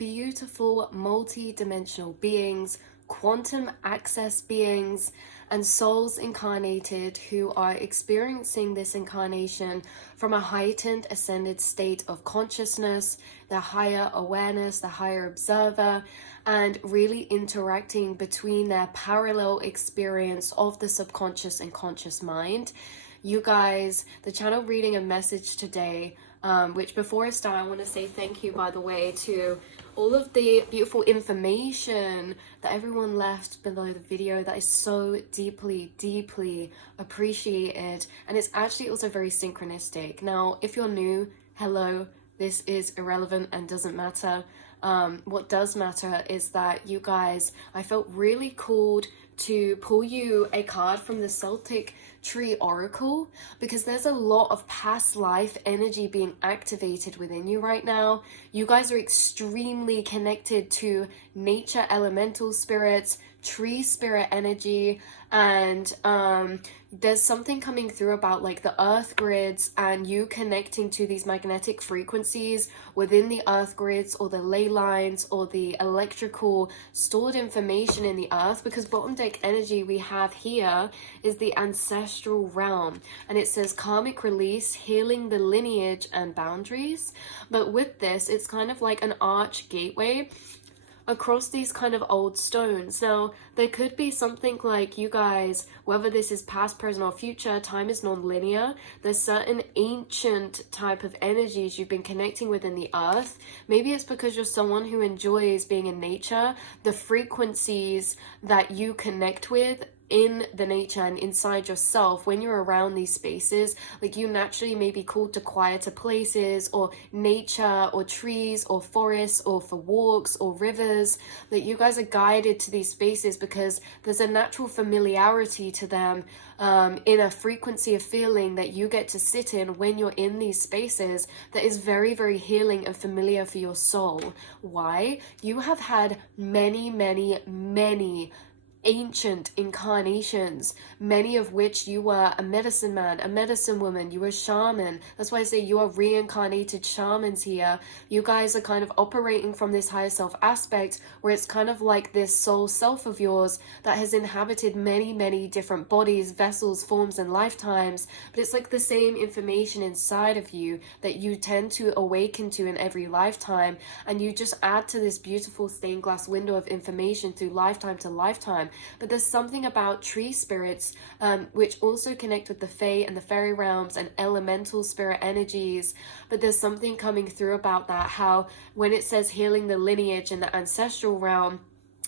beautiful multi-dimensional beings, quantum access beings, and souls incarnated who are experiencing this incarnation from a heightened ascended state of consciousness, the higher awareness, the higher observer, and really interacting between their parallel experience of the subconscious and conscious mind. You guys, the channel reading a message today, which before I start, I want to say thank you, by the way, to all of the beautiful information that everyone left below the video. That is so deeply, deeply appreciated. And it's actually also very synchronistic. Now, if you're new, hello, this is irrelevant and doesn't matter. What does matter is that you guys, I felt really called to pull you a card from the Celtic Tree Oracle, because there's a lot of past life energy being activated within you right now. You guys are extremely connected to nature, elemental spirits, tree spirit energy, and there's something coming through about like the earth grids and you connecting to these magnetic frequencies within the earth grids or the ley lines or the electrical stored information in the earth, because bottom deck energy we have here is the ancestral realm, and it says karmic release, healing the lineage and boundaries. But with this, it's kind of like an arch gateway across these kind of old stones. Now, there could be something like, you guys, whether this is past, present, or future, time is non-linear. There's certain ancient type of energies you've been connecting with in the earth. Maybe it's because you're someone who enjoys being in nature. The frequencies that you connect with in the nature and inside yourself, when you're around these spaces, like you naturally may be called to quieter places or nature or trees or forests or for walks or rivers. That you guys are guided to these spaces because there's a natural familiarity to them, in a frequency of feeling that you get to sit in when you're in these spaces that is very, very healing and familiar for your soul. Why? You have had many, many, many ancient incarnations, many of which you were a medicine man, a medicine woman, you were a shaman. That's why I say you are reincarnated shamans here. You guys are kind of operating from this higher self aspect where it's kind of like this soul self of yours that has inhabited many, many different bodies, vessels, forms, and lifetimes. But it's like the same information inside of you that you tend to awaken to in every lifetime, and you just add to this beautiful stained glass window of information through lifetime to lifetime. But there's something about tree spirits, which also connect with the fae and the fairy realms and elemental spirit energies. But there's something coming through about that, how when it says healing the lineage in the ancestral realm,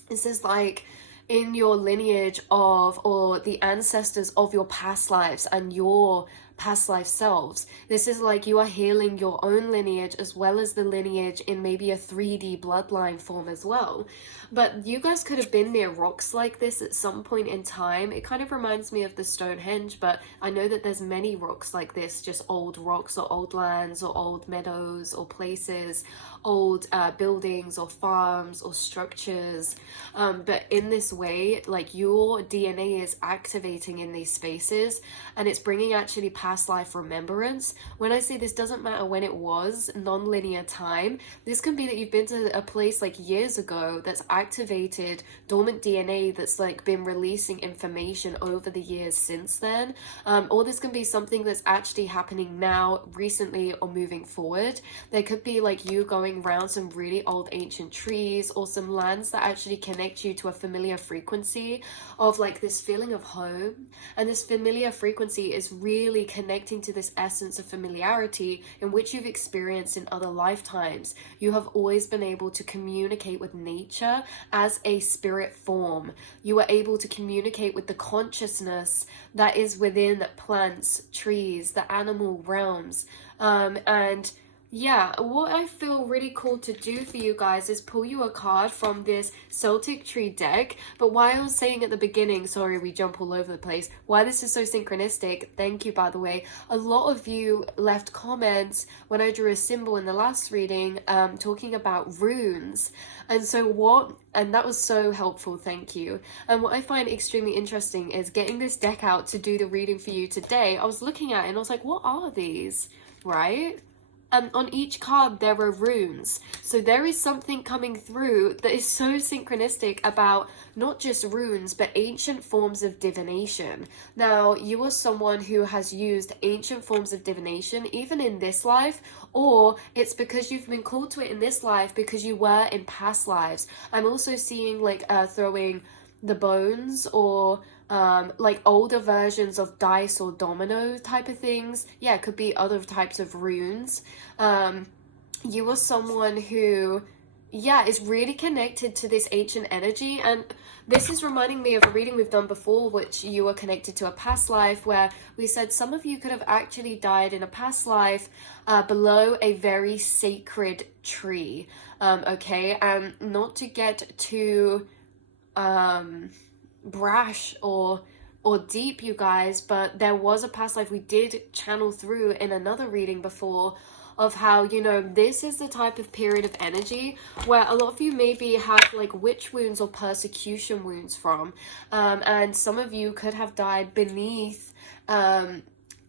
it says like in your lineage of, or the ancestors of your past lives and your past life selves. This is like you are healing your own lineage as well as the lineage in maybe a 3D bloodline form as well. But you guys could have been near rocks like this at some point in time. It kind of reminds me of the Stonehenge, but I know that there's many rocks like this, just old rocks or old lands or old meadows or places, old buildings or farms or structures. But in this way, like your DNA is activating in these spaces, and it's bringing actually past life remembrance. When I say this doesn't matter when it was, non-linear time, this can be that you've been to a place like years ago that's activated dormant DNA that's like been releasing information over the years since then. Or this can be something that's actually happening now, recently, or moving forward. There could be like you going around some really old ancient trees or some lands that actually connect you to a familiar frequency of like this feeling of home. And this familiar frequency is really connecting to this essence of familiarity in which you've experienced in other lifetimes. You have always been able to communicate with nature as a spirit form. You are able to communicate with the consciousness that is within plants, trees, the animal realms, and yeah, what I feel really cool to do for you guys is pull you a card from this Celtic Tree deck. But why I was saying at the beginning, sorry, we jump all over the place, why this is so synchronistic, thank you by the way. A lot of you left comments when I drew a symbol in the last reading, talking about runes. And that was so helpful, thank you. And what I find extremely interesting is getting this deck out to do the reading for you today. I was looking at it and I was like, what are these, right? and on each card there are runes. So there is something coming through that is so synchronistic about not just runes, but ancient forms of divination. Now, you are someone who has used ancient forms of divination, even in this life, or it's because you've been called to it in this life because you were in past lives. I'm also seeing like throwing the bones, or like older versions of dice or domino type of things. Yeah, it could be other types of runes. You are someone who, yeah, is really connected to this ancient energy. And this is reminding me of a reading we've done before, which you were connected to a past life, where we said some of you could have actually died in a past life below a very sacred tree. Okay, and not to get too brash or deep, you guys, but there was a past life we did channel through in another reading before, of how, you know, this is the type of period of energy where a lot of you maybe have like witch wounds or persecution wounds from, and some of you could have died beneath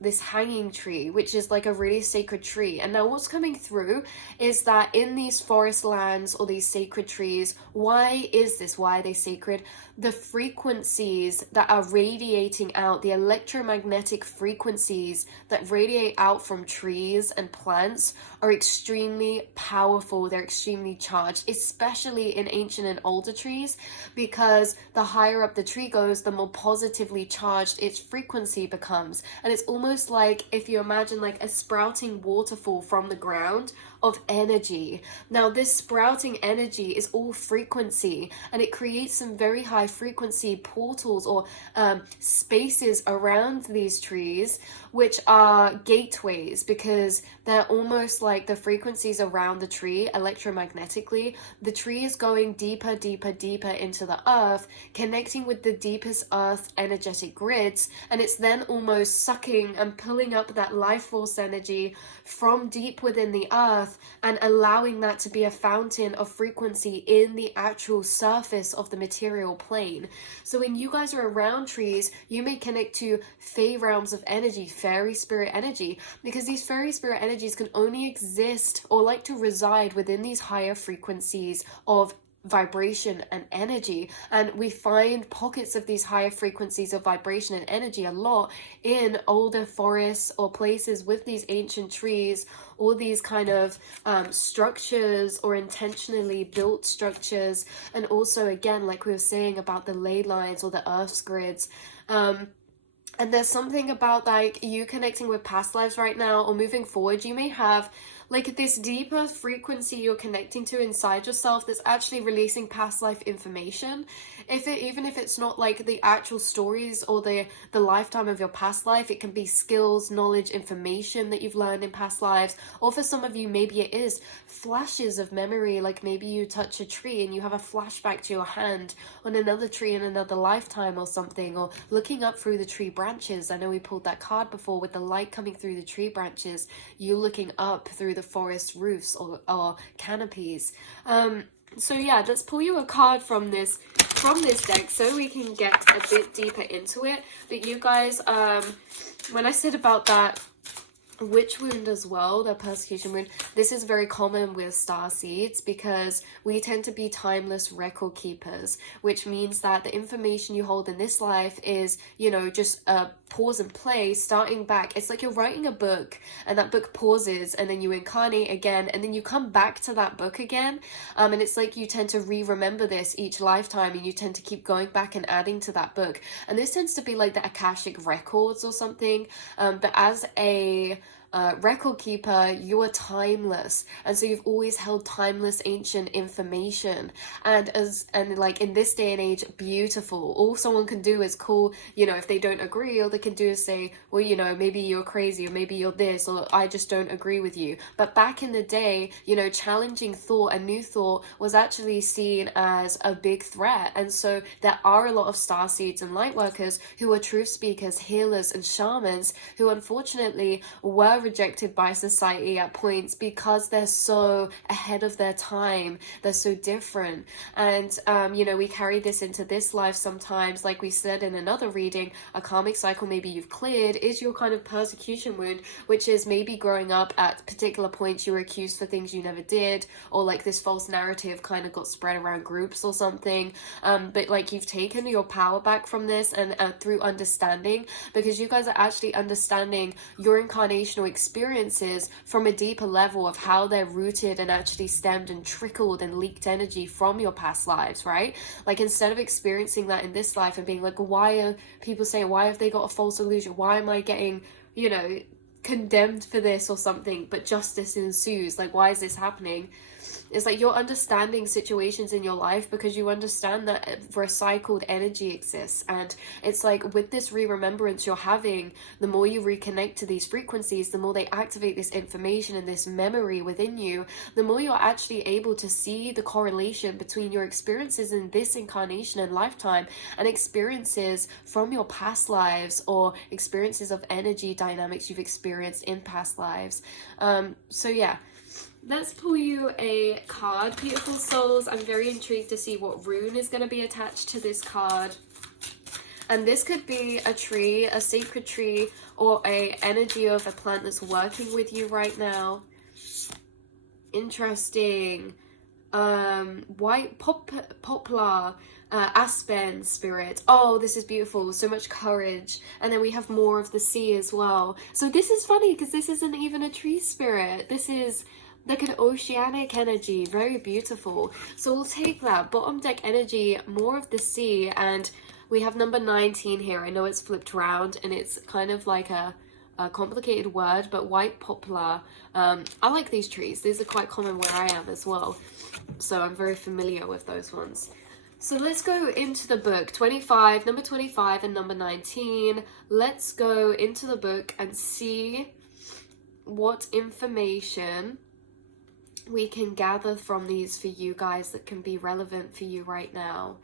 this hanging tree, which is like a really sacred tree. And now what's coming through is that in these forest lands or these sacred trees, why is this? Why are they sacred? The frequencies that are radiating out, the electromagnetic frequencies that radiate out from trees and plants, are extremely powerful. They're extremely charged, especially in ancient and older trees, because the higher up the tree goes, the more positively charged its frequency becomes. And it's almost like if you imagine like a sprouting waterfall from the ground of energy. Now this sprouting energy is all frequency, and it creates some very high frequency portals or spaces around these trees, which are gateways, because they're almost like the frequencies around the tree electromagnetically. The tree is going deeper, deeper, deeper into the earth, connecting with the deepest earth energetic grids, and it's then almost sucking and pulling up that life force energy from deep within the earth and allowing that to be a fountain of frequency in the actual surface of the material plane. So when you guys are around trees, you may connect to fey realms of energy, fairy spirit energy, because these fairy spirit energies can only exist or like to reside within these higher frequencies of vibration and energy. And we find pockets of these higher frequencies of vibration and energy a lot in older forests or places with these ancient trees, all these kind of structures or intentionally built structures. And also, again, like we were saying about the ley lines or the earth's grids, and there's something about like you connecting with past lives right now or moving forward. You may have like this deeper frequency you're connecting to inside yourself that's actually releasing past life information. Even if it's not like the actual stories or the lifetime of your past life, it can be skills, knowledge, information that you've learned in past lives. Or for some of you, maybe it is flashes of memory, like maybe you touch a tree and you have a flashback to your hand on another tree in another lifetime or something, or looking up through the tree branches. I know we pulled that card before with the light coming through the tree branches, you looking up through the forest roofs or canopies. So yeah, let's pull you a card from this deck so we can get a bit deeper into it. But you guys, when I said about that witch wound as well, the persecution wound, this is very common with star seeds because we tend to be timeless record keepers, which means that the information you hold in this life is, you know, just pause and play, starting back. It's like you're writing a book and that book pauses and then you incarnate again and then you come back to that book again, and it's like you tend to remember this each lifetime and you tend to keep going back and adding to that book. And this tends to be like the Akashic records or something, but as a record keeper, you are timeless, and so you've always held timeless ancient information, and like in this day and age, beautiful. All someone can do is call, you know, if they don't agree, all they can do is say, well, you know, maybe you're crazy, or maybe you're this, or I just don't agree with you. But back in the day, you know, challenging thought and new thought was actually seen as a big threat. And so there are a lot of star seeds and light workers who are truth speakers, healers and shamans who unfortunately were rejected by society at points because they're so ahead of their time. They're so different. And, you know, we carry this into this life sometimes. Like we said in another reading, a karmic cycle maybe you've cleared is your kind of persecution wound, which is maybe growing up at particular points you were accused for things you never did, or like this false narrative kind of got spread around groups or something. But like you've taken your power back from this, and through understanding, because you guys are actually understanding your incarnational experiences from a deeper level of how they're rooted and actually stemmed and trickled and leaked energy from your past lives, right? Like instead of experiencing that in this life and being like, why are people saying, why have they got a false illusion? Why am I getting, you know, condemned for this or something, but justice ensues? Like, why is this happening? It's like you're understanding situations in your life because you understand that recycled energy exists. And it's like with this re-remembrance you're having, the more you reconnect to these frequencies, the more they activate this information and this memory within you, the more you're actually able to see the correlation between your experiences in this incarnation and lifetime and experiences from your past lives, or experiences of energy dynamics you've experienced in past lives. So yeah, let's pull you a card, beautiful souls. I'm very intrigued to see what rune is going to be attached to this card. And this could be a tree, a sacred tree, or a energy of a plant that's working with you right now. Interesting. White poplar, aspen spirit. Oh, this is beautiful. So much courage. And then we have more of the sea as well. So this is funny because this isn't even a tree spirit. This is like an oceanic energy. Very beautiful. So we'll take that bottom deck energy, more of the sea, and we have number 19 here. I know it's flipped around and it's kind of like a complicated word, but white poplar. I like these trees. These are quite common where I am as well, so I'm very familiar with those ones. So let's go into the book. 25, number 25 and number 19. Let's go into the book and see what information we can gather from these for you guys that can be relevant for you right now.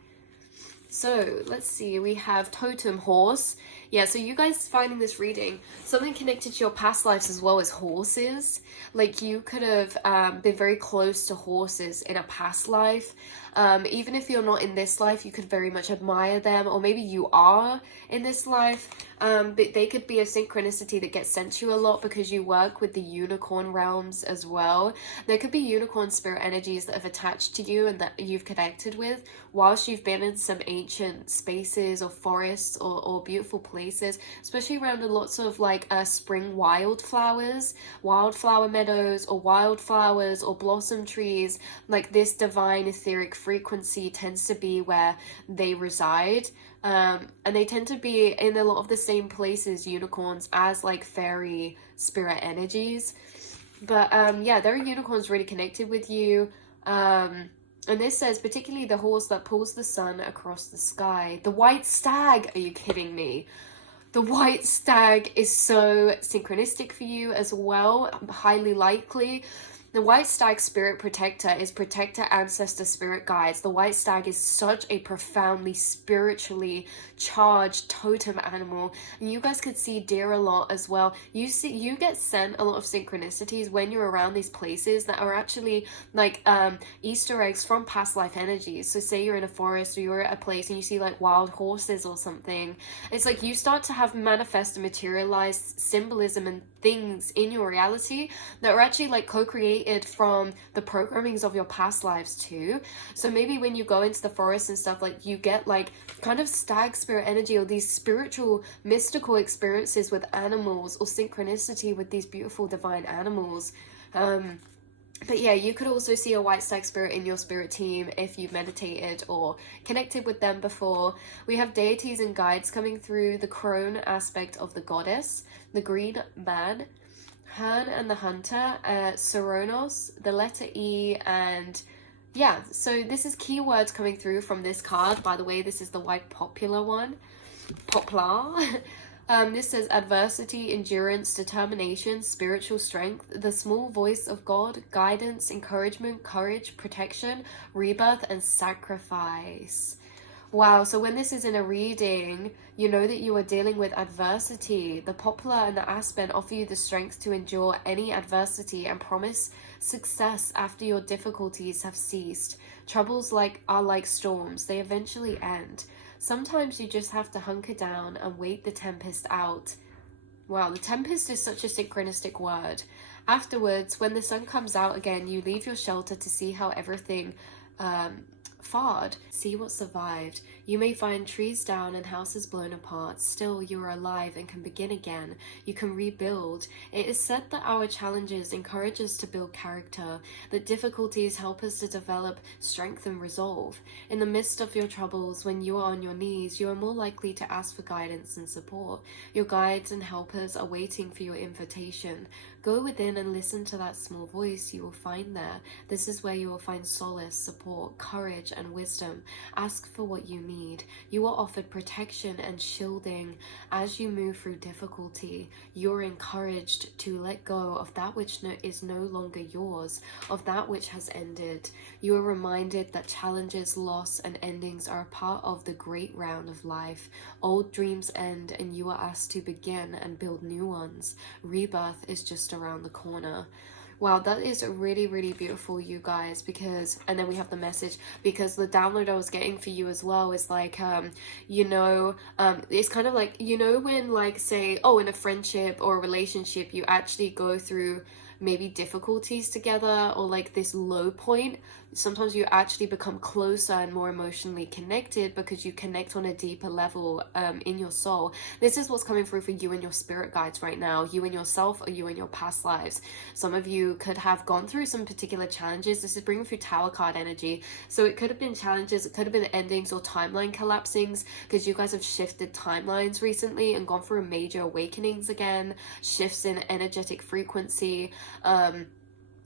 So let's see, we have totem horse. Yeah, so you guys finding this reading, something connected to your past lives as well as horses. Like you could have been very close to horses in a past life. Even if you're not in this life, you could very much admire them, or maybe you are in this life. But they could be a synchronicity that gets sent to you a lot because you work with the unicorn realms as well. There could be unicorn spirit energies that have attached to you and that you've connected with whilst you've been in some ancient spaces or forests or beautiful places, especially around lots of like spring wildflowers, wildflower meadows, or wildflowers or blossom trees. Like this divine etheric frequency tends to be where they reside. And they tend to be in a lot of the same places, unicorns, as like fairy spirit energies. But yeah, there are unicorns really connected with you. And this says, particularly the horse that pulls the sun across the sky. The white stag, are you kidding me? The white stag is so synchronistic for you as well, highly likely. The white stag spirit protector is protector, ancestor, spirit guides. The white stag is such a profoundly spiritually charged totem animal, and you guys could see deer a lot as well. You get sent a lot of synchronicities when you're around these places that are actually like Easter eggs from past life energies. So say you're in a forest or you're at a place and you see like wild horses or something. It's like you start to have manifest and materialized symbolism and things in your reality that are actually like co-created from the programmings of your past lives too. So maybe when you go into the forest and stuff, like you get like kind of stag spirit energy or these spiritual mystical experiences with animals, or synchronicity with these beautiful divine animals. But yeah, you could also see a white stag spirit in your spirit team if you've meditated or connected with them before. We have deities and guides coming through: the crone aspect of the goddess, the green man, Hern and the hunter, Coronos, the letter E, and yeah, so this is keywords coming through from this card. By the way, this is the white popular one. Poplar. This says adversity, endurance, determination, spiritual strength, the small voice of God, guidance, encouragement, courage, protection, rebirth, and sacrifice. Wow, so when this is in a reading, you know that you are dealing with adversity. The poplar and the aspen offer you the strength to endure any adversity and promise success after your difficulties have ceased. Troubles are like storms, they eventually end. Sometimes you just have to hunker down and wait the tempest out. Wow, the tempest is such a synchronistic word. Afterwards, when the sun comes out again, you leave your shelter to see how everything fared. See what survived. You may find trees down and houses blown apart. Still, you are alive and can begin again. You can rebuild. It is said that our challenges encourage us to build character, that difficulties help us to develop strength and resolve. In the midst of your troubles, when you are on your knees, you are more likely to ask for guidance and support. Your guides and helpers are waiting for your invitation. Go within and listen to that small voice you will find there. This is where you will find solace, support, courage, and wisdom. Ask for what you need. You are offered protection and shielding as you move through difficulty. You're encouraged to let go of that which is no longer yours, of that which has ended. You are reminded that challenges, loss, and endings are a part of the great round of life. Old dreams end, and you are asked to begin and build new ones. Rebirth is just around the corner. Wow, that is really, really beautiful, you guys, because, and then we have the message, because the download I was getting for you as well is like, it's kind of like, when like, say, in a friendship or a relationship, you actually go through maybe difficulties together, or like this low point. Sometimes you actually become closer and more emotionally connected because you connect on a deeper level in your soul. This is what's coming through for you and your spirit guides right now, you and yourself, or you and your past lives. Some of you could have gone through some particular challenges. This is bringing through Tower card energy. So it could have been challenges, it could have been endings or timeline collapsings, because you guys have shifted timelines recently and gone through major awakenings again, shifts in energetic frequency.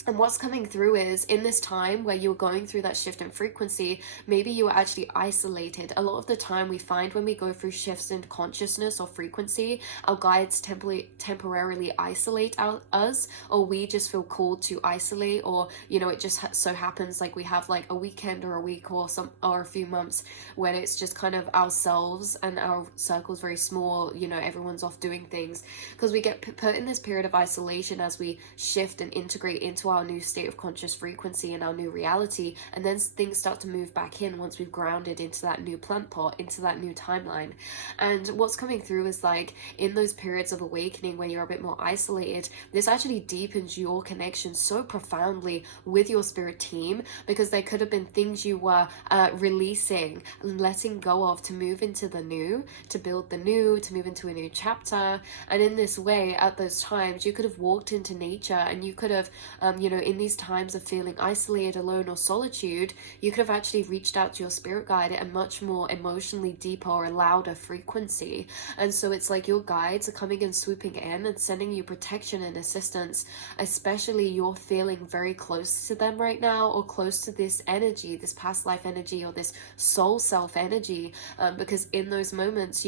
And what's coming through is, in this time where you're going through that shift in frequency, maybe you were actually isolated. A lot of the time we find when we go through shifts in consciousness or frequency, our guides temporarily isolate us, or we just feel called to isolate, or, it just so happens like we have like a weekend or a week or a few months when it's just kind of ourselves and our circle's very small, everyone's off doing things, because we get put in this period of isolation as we shift and integrate into our new state of conscious frequency and our new reality, and then things start to move back in once we've grounded into that new plant pot, into that new timeline. And what's coming through is like, in those periods of awakening when you're a bit more isolated, this actually deepens your connection so profoundly with your spirit team, because there could have been things you were releasing and letting go of to move into the new, to build the new, to move into a new chapter. And in this way, at those times, you could have walked into nature, and you could have in these times of feeling isolated, alone, or solitude, you could have actually reached out to your spirit guide at a much more emotionally deeper or louder frequency. And so it's like your guides are coming and swooping in and sending you protection and assistance, especially you're feeling very close to them right now, or close to this energy, this past life energy, or this soul self energy, because in those moments,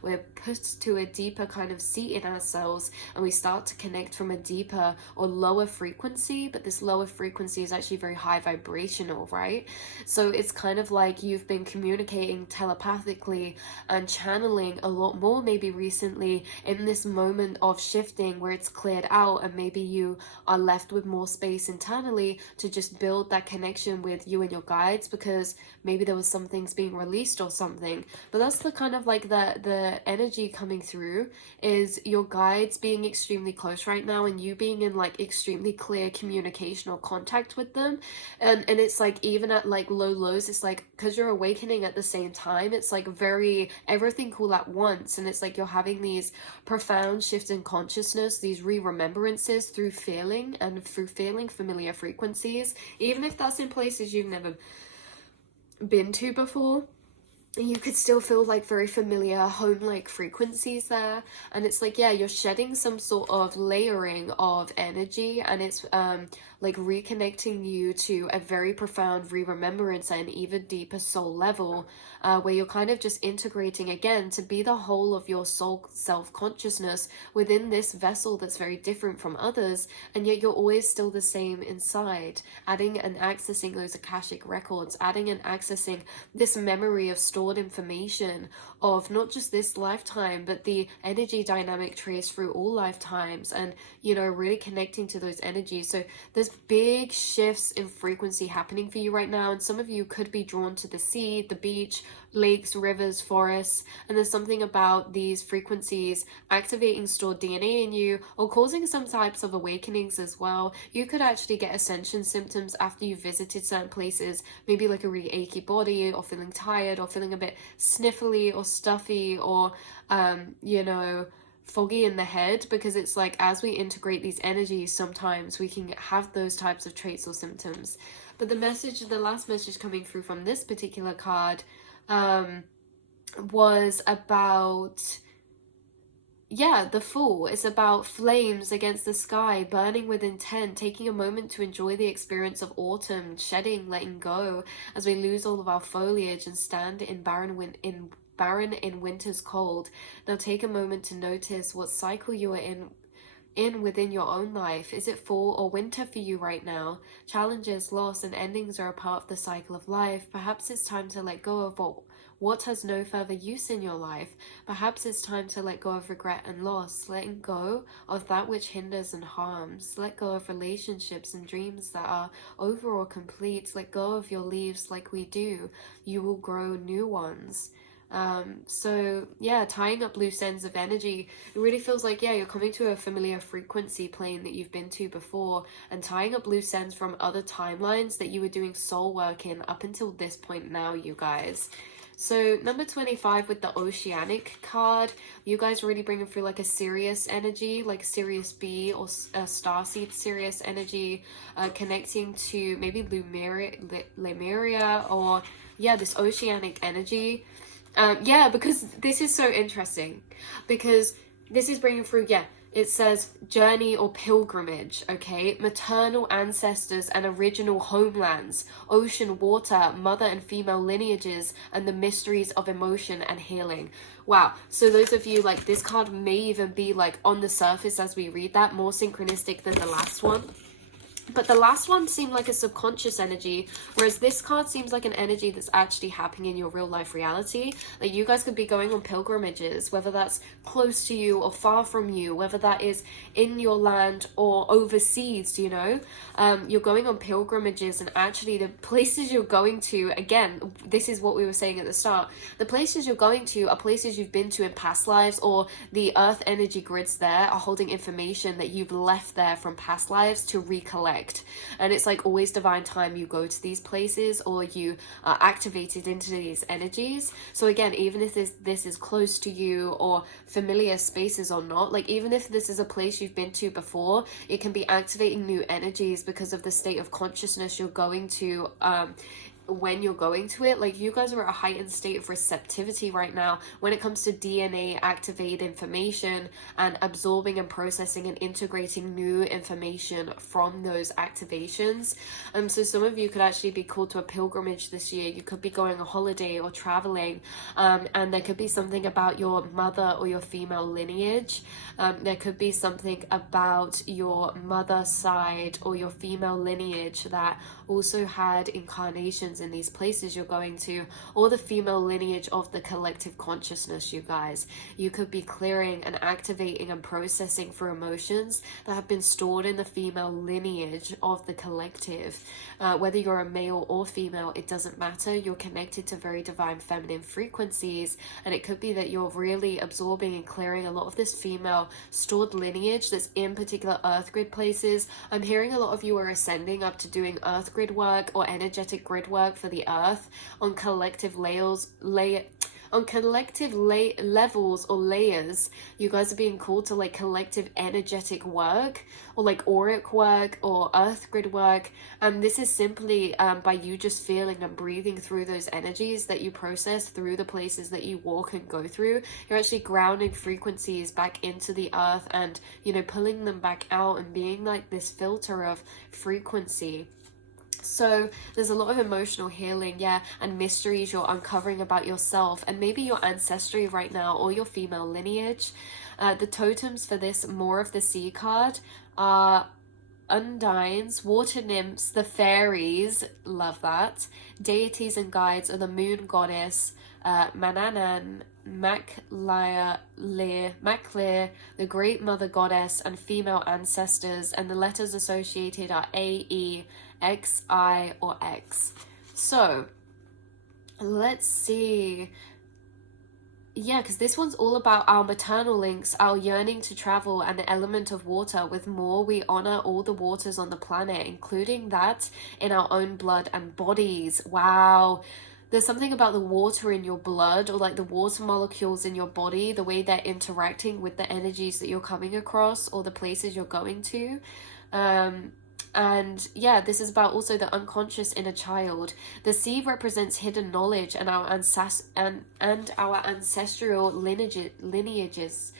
we're put to a deeper kind of seat in ourselves, and we start to connect from a deeper or lower frequency, but this lower frequency is actually very high vibrational, right? So it's kind of like you've been communicating telepathically and channeling a lot more maybe recently in this moment of shifting where it's cleared out, and maybe you are left with more space internally to just build that connection with you and your guides, because maybe there was some things being released or something. But that's the kind of like the energy coming through, is your guides being extremely close right now, and you being in like extremely clear communication or contact with them. And it's like, even at like low lows, it's like, because you're awakening at the same time, it's like very everything cool at once, and it's like you're having these profound shifts in consciousness, these remembrances through feeling, and through feeling familiar frequencies, even if that's in places you've never been to before. You could still feel like very familiar home-like frequencies there. And it's like, yeah, you're shedding some sort of layering of energy, and it's like reconnecting you to a very profound remembrance and even deeper soul level, where you're kind of just integrating again to be the whole of your soul self-consciousness within this vessel that's very different from others, and yet you're always still the same inside, adding and accessing those Akashic records, adding and accessing this memory of stories stored information of not just this lifetime, but the energy dynamic traced through all lifetimes, and, you know, really connecting to those energies. So there's big shifts in frequency happening for you right now, and some of you could be drawn to the sea, the beach, lakes, rivers, forests, and there's something about these frequencies activating stored DNA in you or causing some types of awakenings as well. You could actually get ascension symptoms after you visited certain places, maybe like a really achy body, or feeling tired, or feeling a bit sniffly or stuffy, or you know, foggy in the head, because it's like as we integrate these energies, sometimes we can have those types of traits or symptoms. But the last message coming through from this particular card was about, yeah, the Fool. It's about flames against the sky, burning with intent, taking a moment to enjoy the experience of autumn, shedding, letting go, as we lose all of our foliage and stand in barren in winter's cold. Now take a moment to notice what cycle you are in within your own life. Is it fall or winter for you right now? Challenges, loss, and endings are a part of the cycle of life. Perhaps it's time to let go of what has no further use in your life. Perhaps it's time to let go of regret and loss, letting go of that which hinders and harms. Let go of relationships and dreams that are over or complete. Let go of your leaves like we do. You will grow new ones. So yeah, tying up loose ends of energy, it really feels like, yeah, you're coming to a familiar frequency plane that you've been to before, and tying up loose ends from other timelines that you were doing soul work in up until this point now, you guys. So number 25 with the Oceanic card, you guys are really bringing through like a Sirius energy, like Sirius B or a starseed Sirius energy, connecting to maybe Lemuria, or yeah, this Oceanic energy. Yeah, because this is so interesting, because this is bringing through, yeah, it says journey or pilgrimage, okay? Maternal ancestors and original homelands, ocean, water, mother and female lineages, and the mysteries of emotion and healing. Wow. So those of you, like, this card may even be like on the surface as we read that, more synchronistic than the last one. But the last one seemed like a subconscious energy, whereas this card seems like an energy that's actually happening in your real life reality. Like, you guys could be going on pilgrimages, whether that's close to you or far from you, whether that is in your land or overseas, you know. You're going on pilgrimages, and actually the places you're going to, again, this is what we were saying at the start, the places you're going to are places you've been to in past lives, or the earth energy grids there are holding information that you've left there from past lives to recollect. And it's like always divine time you go to these places, or you are activated into these energies. So again, even if this is close to you or familiar spaces or not, like even if this is a place you've been to before, it can be activating new energies because of the state of consciousness you're going to when you're going to it. Like, you guys are at a heightened state of receptivity right now when it comes to DNA activated information and absorbing and processing and integrating new information from those activations. So some of you could actually be called to a pilgrimage this year. You could be going on holiday or traveling, and there could be something about your mother or your female lineage. There could be something about your mother's side or your female lineage that also had incarnations in these places you're going to, or the female lineage of the collective consciousness, you guys. You could be clearing and activating and processing for emotions that have been stored in the female lineage of the collective. Whether you're a male or female, it doesn't matter. You're connected to very divine feminine frequencies, and it could be that you're really absorbing and clearing a lot of this female stored lineage that's in particular earth grid places. I'm hearing a lot of you are ascending up to doing earth grid work or energetic grid work for the earth on collective levels or layers. You guys are being called to like collective energetic work, or like auric work or earth grid work, and this is simply by you just feeling and breathing through those energies that you process through the places that you walk and go through. You're actually grounding frequencies back into the earth, and, you know, pulling them back out and being like this filter of frequency. So there's a lot of emotional healing, yeah, and mysteries you're uncovering about yourself and maybe your ancestry right now, or your female lineage. The totems for this More of the Sea card are undines, water nymphs, the fairies, love that. Deities and guides are the moon goddess, Mananan, Maclear, the Great Mother Goddess, and female ancestors, and the letters associated are A, E, X, I, or X. So, let's see. Yeah, because this one's all about our maternal links, our yearning to travel, and the element of water. With more, we honor all the waters on the planet, including that in our own blood and bodies. Wow. There's something about the water in your blood, or like the water molecules in your body, the way they're interacting with the energies that you're coming across or the places you're going to. And yeah, this is about also the unconscious inner child. The sea represents hidden knowledge and our our ancestral lineages.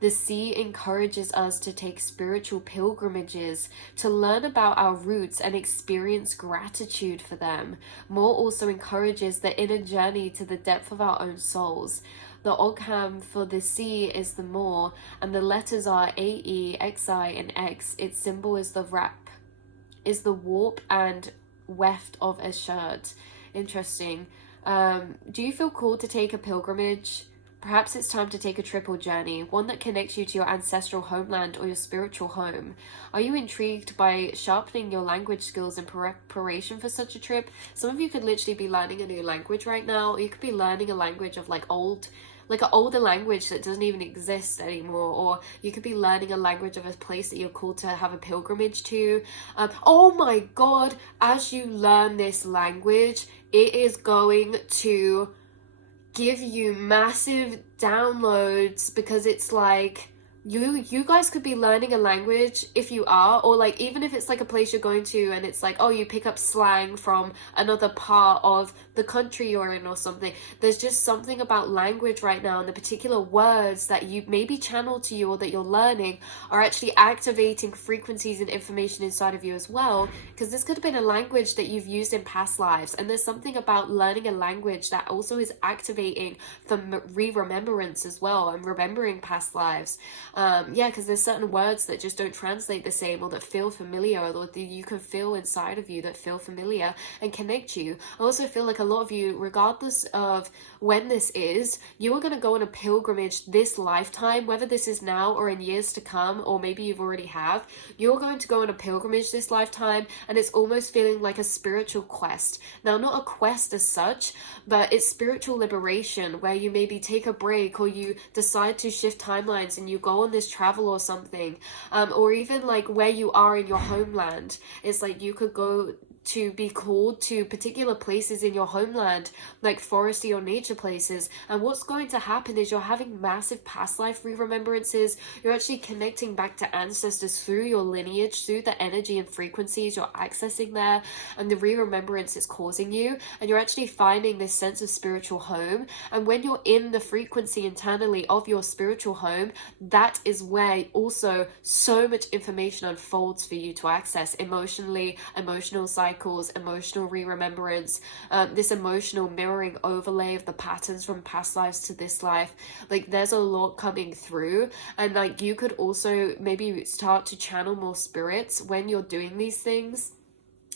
The sea encourages us to take spiritual pilgrimages, to learn about our roots and experience gratitude for them. More also encourages the inner journey to the depth of our own souls. The Ogham for the sea is the more, and the letters are AE, XI, and X. Its symbol is the warp and weft of a shirt. Interesting. Do you feel called to take a pilgrimage? Perhaps it's time to take a trip or journey, one that connects you to your ancestral homeland or your spiritual home. Are you intrigued by sharpening your language skills in preparation for such a trip? Some of you could literally be learning a new language right now, or you could be learning a language of like an older language that doesn't even exist anymore, or you could be learning a language of a place that you're called to have a pilgrimage to. Oh my god, as you learn this language, it is going to give you massive downloads, because it's like you guys could be learning a language if you are, or like even if it's like a place you're going to and it's like, oh, you pick up slang from another part of the country you're in or something. There's just something about language right now, and the particular words that you maybe channel to you or that you're learning are actually activating frequencies and information inside of you as well, because this could have been a language that you've used in past lives, and there's something about learning a language that also is activating for re-remembrance as well, and remembering past lives. Yeah, because there's certain words that just don't translate the same, or that feel familiar, or that you can feel inside of you that feel familiar and connect you. I also feel like a lot of you, regardless of when this is, you are going to go on a pilgrimage this lifetime, whether this is now or in years to come, or maybe you've already have. You're going to go on a pilgrimage this lifetime, and it's almost feeling like a spiritual quest. Now, not a quest as such, but it's spiritual liberation, where you maybe take a break, or you decide to shift timelines and you go on this travel or something, or even like where you are in your homeland. It's like you could go to be called to particular places in your homeland, like foresty or nature places, and what's going to happen is you're having massive past life re-remembrances. You're actually connecting back to ancestors through your lineage, through the energy and frequencies you're accessing there, and the re-remembrance is causing you, and you're actually finding this sense of spiritual home. And when you're in the frequency internally of your spiritual home, that is where also so much information unfolds for you to access emotionally, emotional cycles, emotional re-remembrance, this emotional mirroring overlay of the patterns from past lives to this life. Like there's a lot coming through, and like you could also maybe start to channel more spirits when you're doing these things,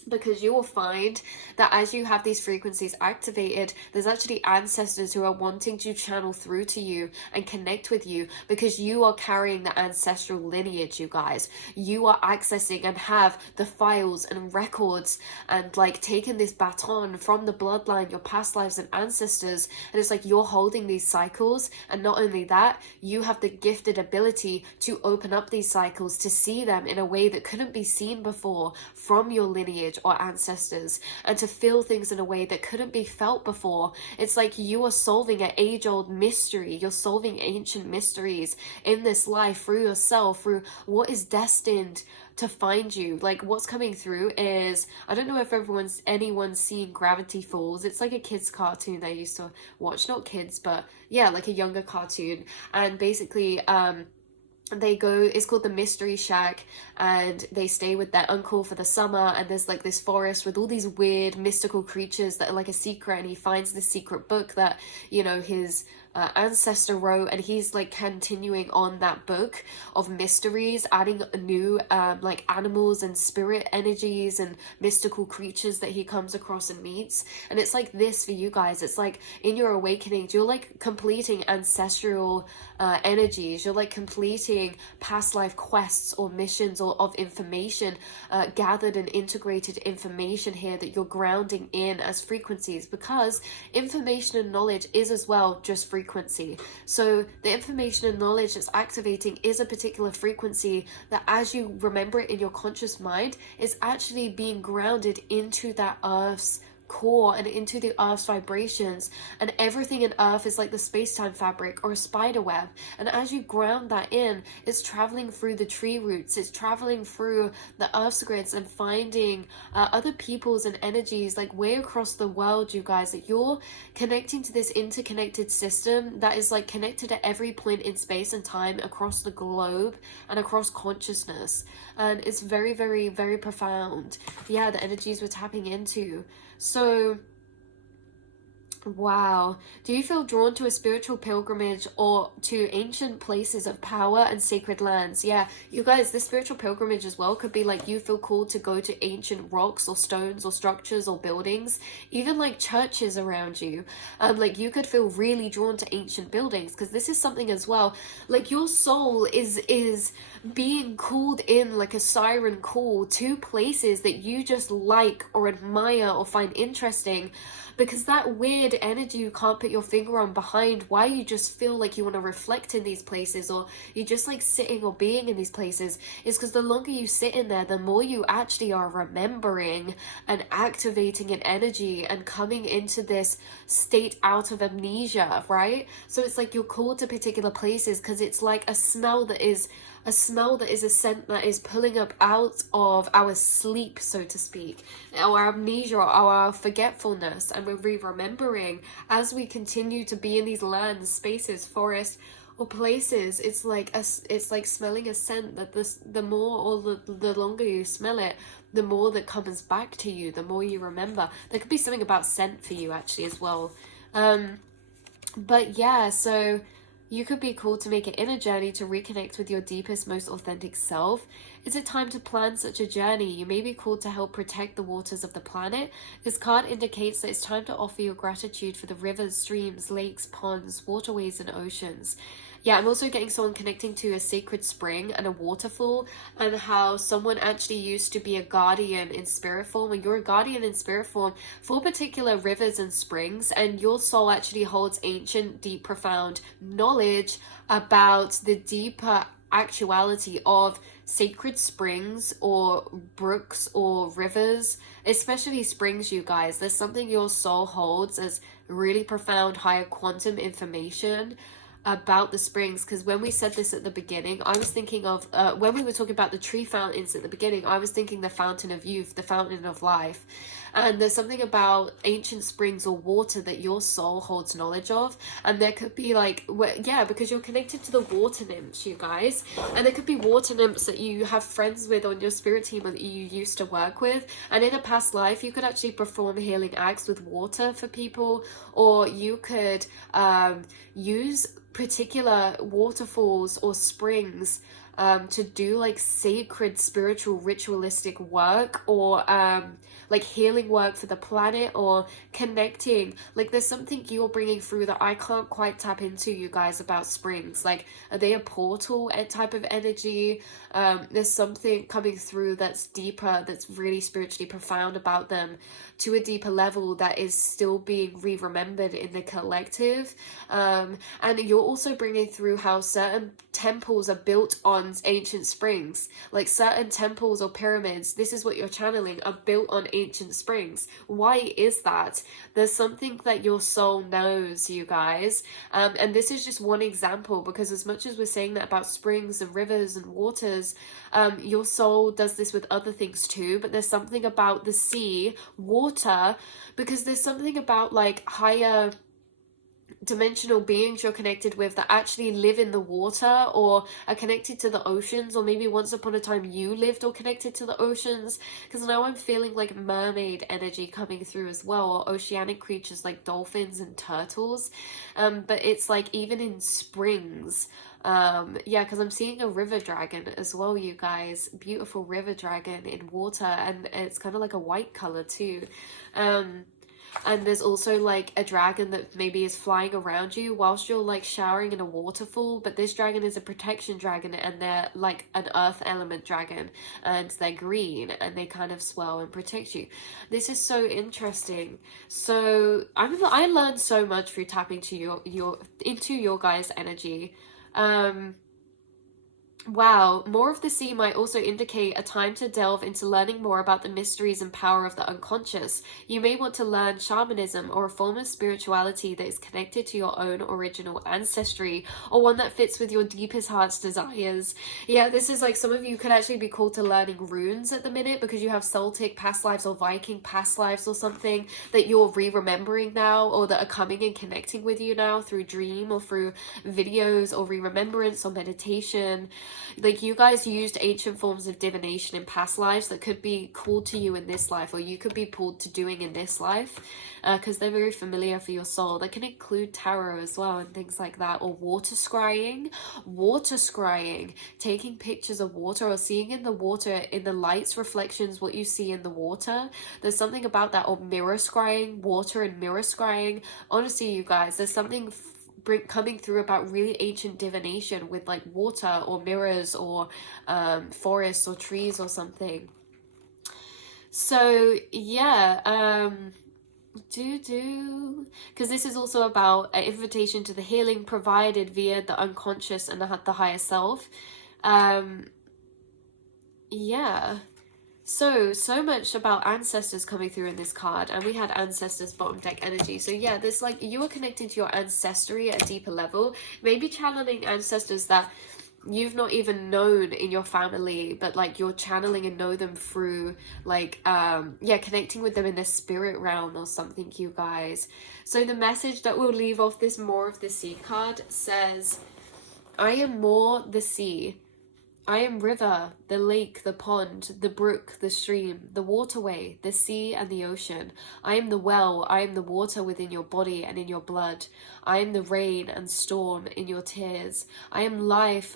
because you will find that as you have these frequencies activated, there's actually ancestors who are wanting to channel through to you and connect with you, because you are carrying the ancestral lineage, you guys. You are accessing and have the files and records and like taking this baton from the bloodline, your past lives and ancestors, and it's like you're holding these cycles. And not only that, you have the gifted ability to open up these cycles, to see them in a way that couldn't be seen before from your lineage or ancestors, and to feel things in a way that couldn't be felt before. It's like you are solving an age-old mystery. You're solving ancient mysteries in this life through yourself, through what is destined to find you. Like what's coming through is, I don't know if anyone's seen Gravity Falls. It's like a kids cartoon I used to watch, not kids, but yeah, like a younger cartoon. And basically they go, it's called the Mystery Shack, and they stay with their uncle for the summer, and there's like this forest with all these weird mystical creatures that are like a secret, and he finds this secret book that, you know, his Ancestral, and he's like continuing on that book of mysteries, adding new like animals and spirit energies and mystical creatures that he comes across and meets. And it's like this for you guys. It's like in your awakening, you're like completing ancestral energies. You're like completing past life quests or missions or of information, gathered and integrated information here that you're grounding in as frequencies, because information and knowledge is as well just frequency. So the information and knowledge that's activating is a particular frequency that, as you remember it in your conscious mind, is actually being grounded into that earth's core and into the earth's vibrations. And everything in earth is like the space-time fabric or a spider web, and as you ground that in, it's traveling through the tree roots, it's traveling through the earth's grids and finding other peoples and energies like way across the world, you guys, that you're connecting to this interconnected system that is like connected at every point in space and time across the globe and across consciousness. And it's very, very, very profound, yeah, the energies we're tapping into. So, wow. Do you feel drawn to a spiritual pilgrimage or to ancient places of power and sacred lands? Yeah, you guys, this spiritual pilgrimage as well could be like you feel called to go to ancient rocks or stones or structures or buildings, even like churches around you. Like you could feel really drawn to ancient buildings, because this is something as well. Like your soul is being called in like a siren call to places that you just like or admire or find interesting, because that weird energy you can't put your finger on behind why you just feel like you want to reflect in these places, or you just like sitting or being in these places, is because the longer you sit in there, the more you actually are remembering and activating an energy and coming into this state out of amnesia, right? So it's like you're called to particular places because it's like a smell that is a scent that is pulling up out of our sleep, so to speak, our amnesia or our forgetfulness, and we're remembering as we continue to be in these lands, spaces, forests, or places. It's like smelling a scent that the more or the longer you smell it, the more that comes back to you, the more you remember. There could be something about scent for you actually as well. But yeah, so you could be called to make an inner journey to reconnect with your deepest, most authentic self. Is it time to plan such a journey? You may be called to help protect the waters of the planet. This card indicates that it's time to offer your gratitude for the rivers, streams, lakes, ponds, waterways, and oceans. Yeah, I'm also getting someone connecting to a sacred spring and a waterfall, and how someone actually used to be a guardian in spirit form, and you're a guardian in spirit form for particular rivers and springs, and your soul actually holds ancient, deep, profound knowledge about the deeper actuality of sacred springs or brooks or rivers, especially springs, you guys. There's something your soul holds as really profound, higher quantum information about the springs, because when we said this at the beginning, I was thinking of when we were talking about the tree fountains at the beginning, I was thinking the fountain of youth, the fountain of life. And there's something about ancient springs or water that your soul holds knowledge of, and there could be like, yeah, because you're connected to the water nymphs, you guys, and there could be water nymphs that you have friends with on your spirit team or that you used to work with, and in a past life you could actually perform healing acts with water for people, or you could use particular waterfalls or springs to do like sacred spiritual ritualistic work, or like healing work for the planet, or connecting. Like there's something you're bringing through that I can't quite tap into, you guys, about springs. Like, are they a portal type of energy? There's something coming through that's deeper, that's really spiritually profound about them, to a deeper level that is still being re-remembered in the collective. And you're also bringing through how certain temples are built on ancient springs, like certain temples or pyramids, this is what you're channeling, are built on ancient springs. Why is that? There's something that your soul knows, you guys, and this is just one example, because as much as we're saying that about springs and rivers and waters, your soul does this with other things too. But there's something about the sea, water, because there's something about like higher dimensional beings you're connected with that actually live in the water or are connected to the oceans, or maybe once upon a time you lived or connected to the oceans, because now I'm feeling like mermaid energy coming through as well, or oceanic creatures like dolphins and turtles. But it's like even in springs, yeah, because I'm seeing a river dragon as well, you guys. Beautiful river dragon in water, and it's kind of like a white color too. And there's also like a dragon that maybe is flying around you whilst you're like showering in a waterfall, but this dragon is a protection dragon, and they're like an earth element dragon, and they're green and they kind of swell and protect you. This is so interesting. So I learned so much through tapping to your guys' energy. Wow, more of the sea might also indicate a time to delve into learning more about the mysteries and power of the unconscious. You may want to learn shamanism, or a form of spirituality that is connected to your own original ancestry, or one that fits with your deepest heart's desires. Yeah, this is like some of you could actually be called to learning runes at the minute, because you have Celtic past lives or Viking past lives or something that you're re-remembering now, or that are coming and connecting with you now through dream or through videos or re-remembrance or meditation. Like, you guys used ancient forms of divination in past lives that could be called to you in this life, or you could be pulled to doing in this life, because they're very familiar for your soul. They can include tarot as well and things like that, or water scrying, taking pictures of water or seeing in the water, in the lights reflections, what you see in the water. There's something about that. Or mirror scrying, water and mirror scrying. Honestly, you guys, there's something coming through about really ancient divination with like water or mirrors or forests or trees or something. So yeah, because this is also about an invitation to the healing provided via the unconscious and the higher self. Yeah. So much about ancestors coming through in this card, and we had ancestors bottom deck energy. So yeah, there's like, you are connecting to your ancestry at a deeper level, maybe channeling ancestors that you've not even known in your family, but like you're channeling and know them through like yeah, connecting with them in the spirit realm or something, you guys. So the message that we'll leave off this More of the Sea card says, I am more the sea. I am river, the lake, the pond, the brook, the stream, the waterway, the sea, and the ocean. I am the well, I am the water within your body and in your blood. I am the rain and storm in your tears. I am life,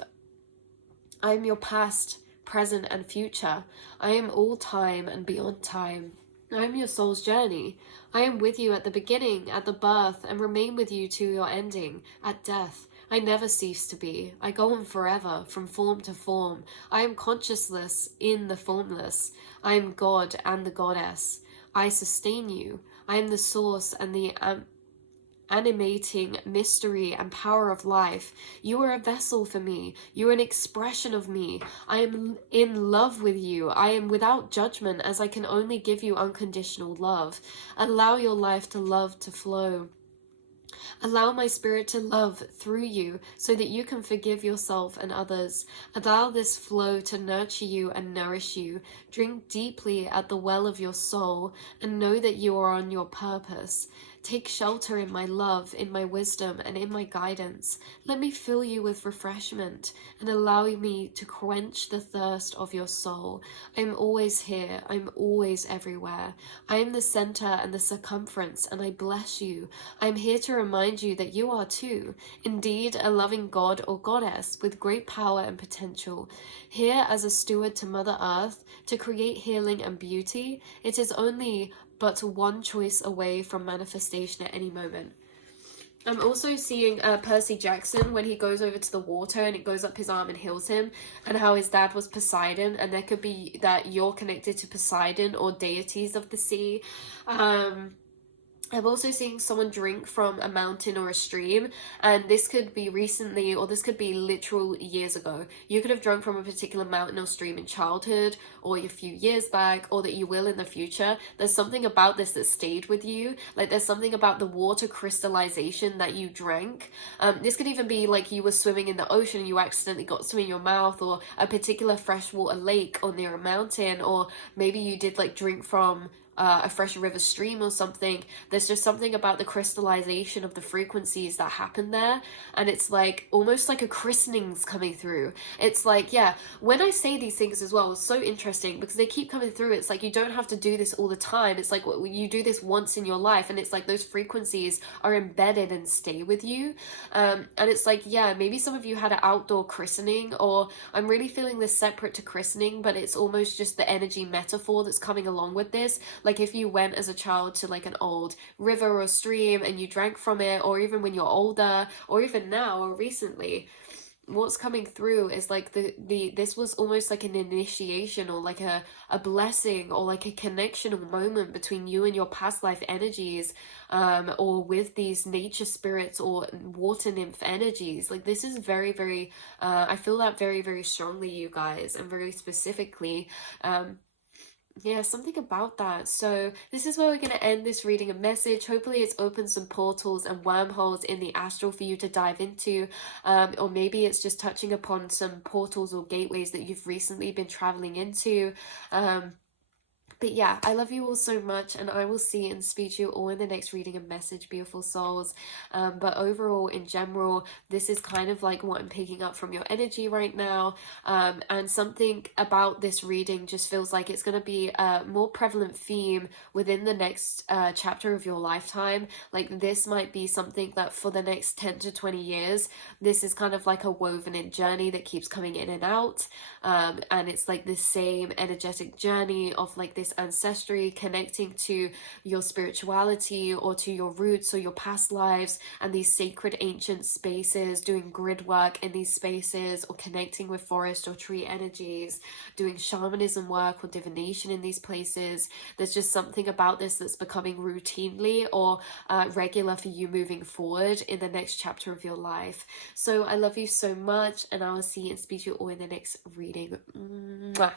I am your past, present, and future. I am all time and beyond time. I am your soul's journey. I am with you at the beginning, at the birth, and remain with you to your ending, at death. I never cease to be. I go on forever, from form to form. I am consciousness in the formless. I am God and the goddess. I sustain you. I am the source and the animating mystery and power of life. You are a vessel for me. You are an expression of me. I am in love with you. I am without judgment, as I can only give you unconditional love. Allow your life to love to flow. Allow my spirit to love through you so that you can forgive yourself and others. Allow this flow to nurture you and nourish you. Drink deeply at the well of your soul and know that you are on your purpose. Take shelter in my love, in my wisdom, and in my guidance. Let me fill you with refreshment and allow me to quench the thirst of your soul. I am always here. I am always everywhere. I am the center and the circumference, and I bless you. I am here to remind you that you are too, indeed, a loving God or goddess with great power and potential. Here as a steward to Mother Earth, to create healing and beauty, it is only but one choice away from manifestation at any moment. I'm also seeing Percy Jackson when he goes over to the water and it goes up his arm and heals him, and how his dad was Poseidon, and there could be that you're connected to Poseidon or deities of the sea. I'm also seeing someone drink from a mountain or a stream, and this could be recently, or this could be literal years ago. You could have drunk from a particular mountain or stream in childhood, or a few years back, or that you will in the future. There's something about this that stayed with you. Like, there's something about the water crystallization that you drank. This could even be like you were swimming in the ocean and you accidentally got some in your mouth, or a particular freshwater lake or near a mountain, or maybe you did like drink from a fresh river stream or something, there's just something about the crystallization of the frequencies that happen there, and it's like almost like a christening's coming through. It's like, yeah, when I say these things as well, it's so interesting because they keep coming through. It's like you don't have to do this all the time. It's like you do this once in your life, and it's like those frequencies are embedded and stay with you. And it's like, yeah, maybe some of you had an outdoor christening, or I'm really feeling this separate to christening, but it's almost just the energy metaphor that's coming along with this. Like if you went as a child to like an old river or stream and you drank from it, or even when you're older, or even now or recently, what's coming through is like this was almost like an initiation, or like a blessing, or like a connection or moment between you and your past life energies, or with these nature spirits or water nymph energies. Like this is very, very I feel that very, very strongly, you guys, and very specifically. Yeah, something about that. So this is where we're going to end this reading and message. Hopefully it's opened some portals and wormholes in the astral for you to dive into, or maybe it's just touching upon some portals or gateways that you've recently been traveling into. But yeah, I love you all so much, and I will see and speak to you all in the next reading and message, beautiful souls. But overall, in general, this is kind of like what I'm picking up from your energy right now. And something about this reading just feels like it's going to be a more prevalent theme within the next chapter of your lifetime. Like this might be something that for the next 10 to 20 years, this is kind of like a woven in journey that keeps coming in and out. And it's like the same energetic journey of like this ancestry, connecting to your spirituality or to your roots or your past lives, and these sacred ancient spaces, doing grid work in these spaces, or connecting with forest or tree energies, doing shamanism work or divination in these places. There's just something about this that's becoming routinely or regular for you moving forward in the next chapter of your life. So I love you so much, and I will see and speak to you all in the next reading. Mwah.